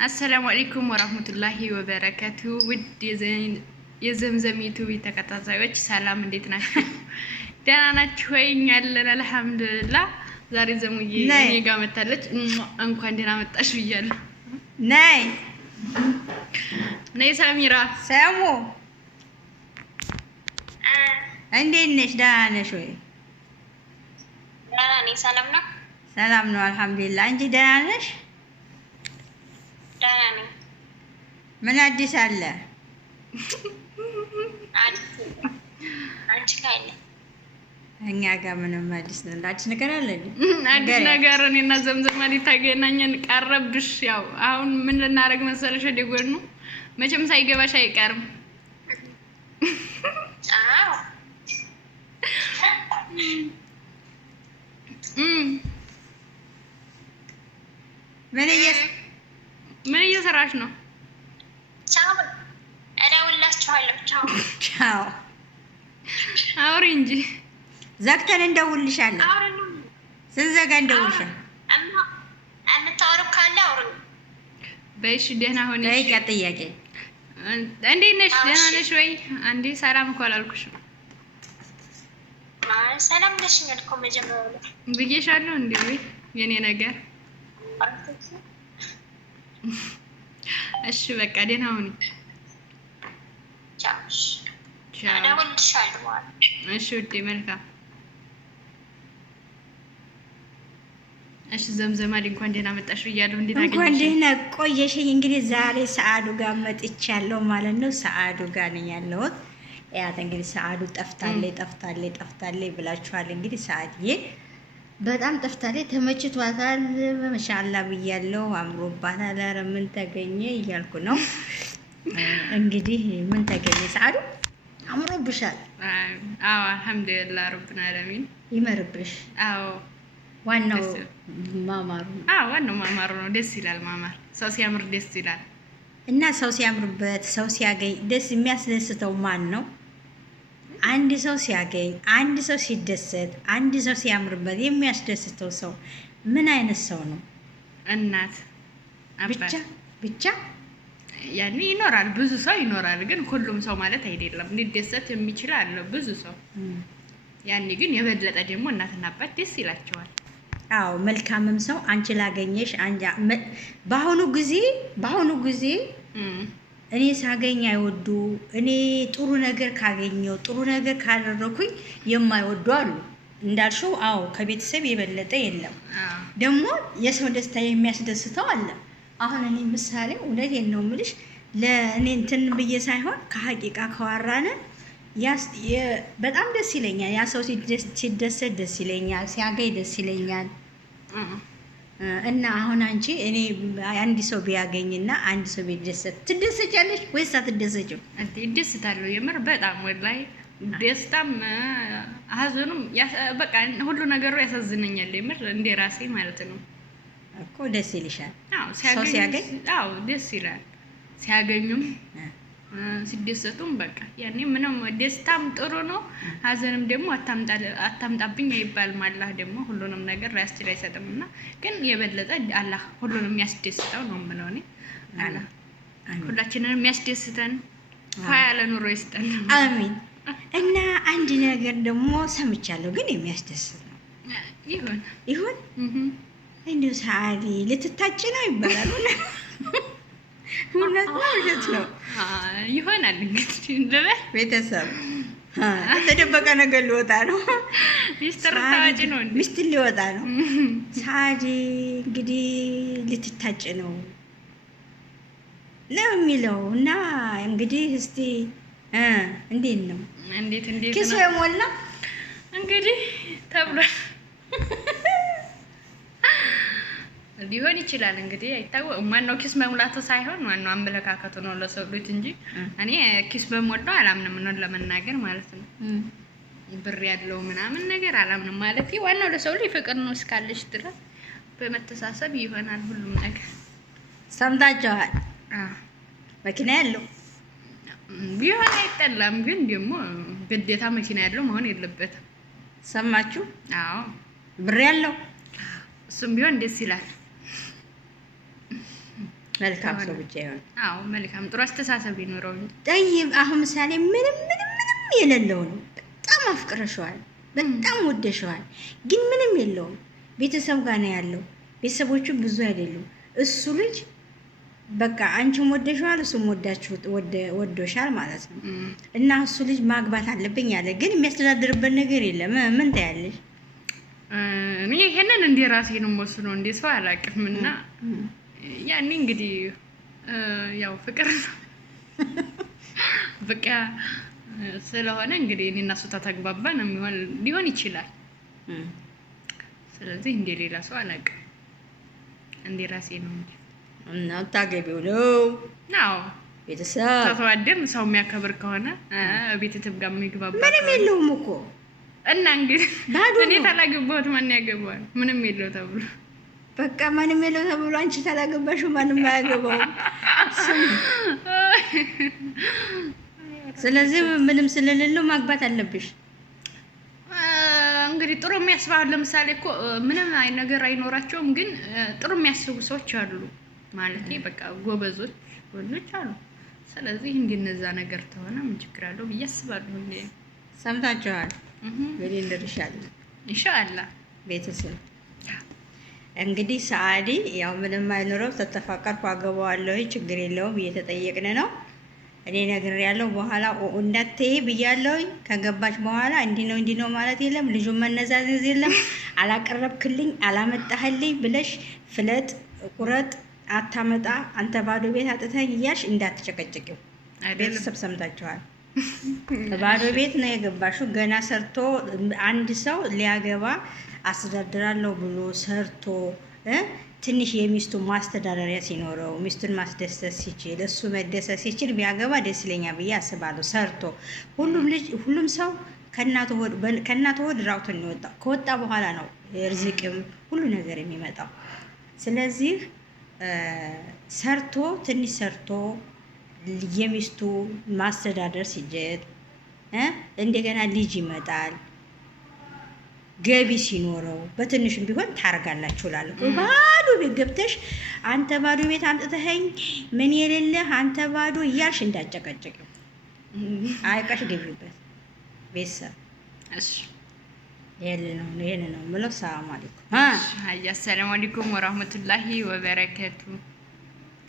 አሰላሙ አለይኩም ወራህመቱላሂ ወበረካቱ። ውድ የዘምዘም ዩቲዩብ ተከታታዮች ሰላም፣ እንዴት ናችሁ? ደህና ናችሁ ወይ? እኛ አለን አልሐምዱሊላህ። ዛሬ ዘሙዬ እኔ ጋር መጣለች። እንኳን ደህና መጣሽ ብያለሁ። ነይ ነይ ሳሚራ። ሰሙ እንዴት ነሽ? ደህና ነሽ ወይ? ደህና ነኝ። ሰላም ነው? ሰላም ነው አልሐምዱሊላህ። እንጂ ደህና ነሽ? ደህና ነኝ። ምን አዲስ አለ? አንቺ ላይ እኛ ጋር ምንም አዲስ ነገር አለ? አዲስ ነገር እኔና ዘምዘም ተገናኘን ቀረብሽ። ያው አሁን ምን ልናደርግ መሰለሽ? ደጎኑ መቼም ሳይገባሽ አይቀርም። አዎ ምን እየሰራሽ ነው? ቻው እደውልላችኋለሁ። ቻው ቻው። አውሪ እንጂ ዘግተን እንደውልሻለን። ስንዘጋ እንደውልሻለን። የምታወሩ ካለ አውሩ። በይሽ ደህና ሆነሽ? ጠይቂያ ጥያቄ። እንዴት ነሽ? ደህና ነሽ ወይ? አንዴ ሰላም እኮ አላልኩሽም። ሰላም ነሽ? እኮ መጀመሪያ ብዬሻለሁ እንዴ? የኔ ነገር እሺ በቃ ደህና ሁኚ። ቻው። ቻው። እደውልልሻለሁ። እሺ ውዴ፣ መልካም። እሺ ዘምዘም እንኳን ደህና መጣሽ ብያለሁ። እንዴት አገኘሽ? እንኳን ደህና ቆየሽኝ። እንግዲህ ዛሬ ሰዓዱ ጋር መጥቻለሁ ማለት ነው። ሰዓዱ ጋር ነኝ ያለሁት። ያት እንግዲህ ሰዓዱ ጠፍታለች ብላችኋል። እንግዲህ ሰዓድዬ በጣም ጠፍታለች። ተመችቷታል። ማሻአላ ብያለሁ። አምሮባታል። ኧረ ምን ተገኘ እያልኩ ነው። እንግዲህ ምን ተገኘ? ሰዓዱ አምሮብሻል። አዎ አልሐምዱሊላህ ረብና አለሚን ይመርብሽ። አዎ ዋናው ማማሩ። አዎ ዋናው ማማሩ ነው። ደስ ይላል ማማር። ሰው ሲያምር ደስ ይላል። እና ሰው ሲያምርበት ሰው ሲያገኝ ደስ የሚያስደስተው ማን ነው? አንድ ሰው ሲያገኝ፣ አንድ ሰው ሲደሰት፣ አንድ ሰው ሲያምርበት የሚያስደስተው ሰው ምን አይነት ሰው ነው? እናት ብቻ ያኔ ይኖራል፣ ብዙ ሰው ይኖራል። ግን ሁሉም ሰው ማለት አይደለም። ሊደሰት የሚችል አለ ብዙ ሰው። ያኔ ግን የበለጠ ደግሞ እናትና አባት ደስ ይላቸዋል። አዎ መልካምም ሰው አንቺ ላገኘሽ በአሁኑ ጊዜ እኔ ሳገኝ አይወዱ። እኔ ጥሩ ነገር ካገኘው ጥሩ ነገር ካደረኩኝ የማይወዱ አሉ እንዳልሽው። አዎ ከቤተሰብ የበለጠ የለም። ደግሞ የሰው ደስታ የሚያስደስተው አለ። አሁን እኔ ምሳሌ እውነቴን ነው የምልሽ፣ ለእኔ እንትን ብዬ ሳይሆን ከሀቂቃ ከዋራነ በጣም ደስ ይለኛል። ያ ሰው ሲደሰት ደስ ይለኛል፣ ሲያገኝ ደስ ይለኛል። እና አሁን አንቺ እኔ አንድ ሰው ቢያገኝና አንድ ሰው ቢደሰት ትደሰቻለሽ ወይስ አትደሰችም? እደሰታለሁ። የምር በጣም ወላሂ ደስታም ሀዘኑም በቃ ሁሉ ነገሩ ያሳዝነኛል። የምር እንደ ራሴ ማለት ነው እኮ። ደስ ይልሻል? አዎ ሲያገኝ። አዎ ደስ ይላል ሲያገኙም ሲደሰቱም። በቃ ያኔ ምንም ደስታም ጥሩ ነው፣ ሀዘንም ደግሞ አታምጣብኝ አይባልም። አላህ ደግሞ ሁሉንም ነገር ሊያስችል አይሰጥም። እና ግን የበለጠ አላህ ሁሉንም የሚያስደስተው ነው የምለው እኔ። አላህ ሁላችንን የሚያስደስተን ያለ ኑሮ ይስጠን። አሚን። እና አንድ ነገር ደግሞ ሰምቻለሁ፣ ግን የሚያስደስት ነው። ይሁን እንዲሁ ሰዓዲ ልትታጭ ነው ይባላል። እውነት ነው ውሸት ነው? ይሆናል እንግዲህ እንደበል ቤተሰብ የተደበቀ ነገር ሊወጣ ነው። ሚስጥር ታዋጭ ነው። ሚስጥር ሊወጣ ነው። ሰዓዲ እንግዲህ ልትታጭ ነው የሚለው እና እንግዲህ እስቲ እንዴት ነው? እንዴት ኪሱ የሞላ እንግዲህ ተብሏል። ሊሆን ይችላል እንግዲህ አይታወቅም። ማነው ኪስ መሙላቱ ሳይሆን ማነው አመለካከቱ ነው ለሰው ልጅ እንጂ እኔ ኪስ በሞላው አላምንም ነው ለመናገር ማለት ነው። ብር ያለው ምናምን ነገር አላምንም ማለት ዋናው ለሰው ልጅ ፍቅር ነው። እስካለሽ ድረስ በመተሳሰብ ይሆናል ሁሉም ነገር። ሰምታችኋል? መኪና ያለው ቢሆን አይጠላም፣ ግን ደግሞ ግዴታ መኪና ያለው መሆን የለበትም። ሰማችሁ? አዎ ብር ያለው እሱም ቢሆን ደስ ይላል። መልካም ሰው ብቻ ይሆን። አዎ መልካም ጥሩ አስተሳሰብ ይኖረው እንጂ ጠይብ አሁን ምሳሌ ምንም የሌለው ነው። በጣም አፍቅረሽዋል፣ በጣም ወደሽዋል፣ ግን ምንም የለውም። ቤተሰብ ጋር ነው ያለው። ቤተሰቦቹ ብዙ አይደሉም። እሱ ልጅ በቃ አንቺም ወደሽዋል፣ እሱም ወዶሻል ማለት ነው። እና እሱ ልጅ ማግባት አለብኝ አለ፣ ግን የሚያስተዳድርበት ነገር የለም። ምን ታያለሽ? እኔ ይሄንን እንደ ራሴ ነው የምወስነው፣ እንደ ሰው አላውቅም። እና ያኔ እንግዲህ ያው ፍቅር በቃ ስለሆነ እንግዲህ እኔ እና እሱ ተግባባን የሚሆን ሊሆን ይችላል። ስለዚህ እንደ ሌላ ሰው አላውቅም፣ እንደ ራሴ ነው እንጂ እና ታገቢው ነው። አዎ ቤተሰብ ተተዋደም ሰው የሚያከብር ከሆነ ቤተሰብ ጋር የሚግባባ ምንም የለውም እኮ እና እንግዲህ ባዶ እኔ ነው። ታላገባሁት ማን ያገባዋል? ምንም የለው ተብሎ በቃ ማንም የለው ተብሎ አንቺ ታላገባሽው ማንም አያገባውም። ስለዚህ ምንም ስለሌለው ማግባት አለብሽ። እንግዲህ ጥሩ የሚያስባው ለምሳሌ እኮ ምንም ነገር አይኖራቸውም፣ ግን ጥሩ የሚያስቡ ሰዎች አሉ ማለት በቃ ጎበዞች ወንዶች አሉ። ስለዚህ እንደነዛ ነገር ተሆነ ምን ችግር አለው ብዬ አስባለሁ። እንዴ ሰምታችኋል? እንግዲህ እንደርሻለን ኢንሻአላህ ቤተሰብ እንግዲህ ሰዓዲ ያው ምንም አይኖረው ተተፋቀርኩ አገባዋለሁ ችግር የለውም እየተጠየቅን ነው። እኔ ነግሬያለሁ። በኋላ እንዳትዪ ብያለሁ። ከገባች በኋላ እንዲህ ነው ማለት የለም። ልጁን መነዛዘዝ የለም። አላቀረብክልኝ አላመጣህልኝ ብለሽ ፍለጥ ቁረጥ አታመጣ አንተ ባዶ ቤት አጥተኝ እያልሽ እንዳትጨቀጭቂው። ቤተሰብ ሰምታችኋል። ባዶ ቤት ነው የገባሽው። ገና ሰርቶ አንድ ሰው ሊያገባ አስተዳድራለሁ ብሎ ሰርቶ ትንሽ የሚስቱ ማስተዳደሪያ ሲኖረው ሚስቱን ማስደሰት ሲችል እሱ መደሰት ሲችል ቢያገባ ደስ ይለኛል ብዬ አስባለሁ። ሰርቶ ሁሉም ሰው ከእናቱ ሆድ ራቁቱን የሚወጣው ከወጣ በኋላ ነው ርዝቅም ሁሉ ነገር የሚመጣው። ስለዚህ ሰርቶ ትንሽ ሰርቶ የሚስቱ ማስተዳደር ሲጀት እንደገና ልጅ ይመጣል። ገቢ ሲኖረው በትንሽም ቢሆን ታረጋላችሁ እላለሁ። ባዶ ቤት ገብተሽ አንተ ባዶ ቤት አምጥተኸኝ ምን የሌለህ አንተ ባዶ እያልሽ እንዳጨቀጨቂው አይቀሽ ገቢበት ቤተሰብ። እሺ ይሄን ነው የምለው። ሰላም አለይኩም። አሰላሙ አለይኩም ወራህመቱላሂ ወበረከቱ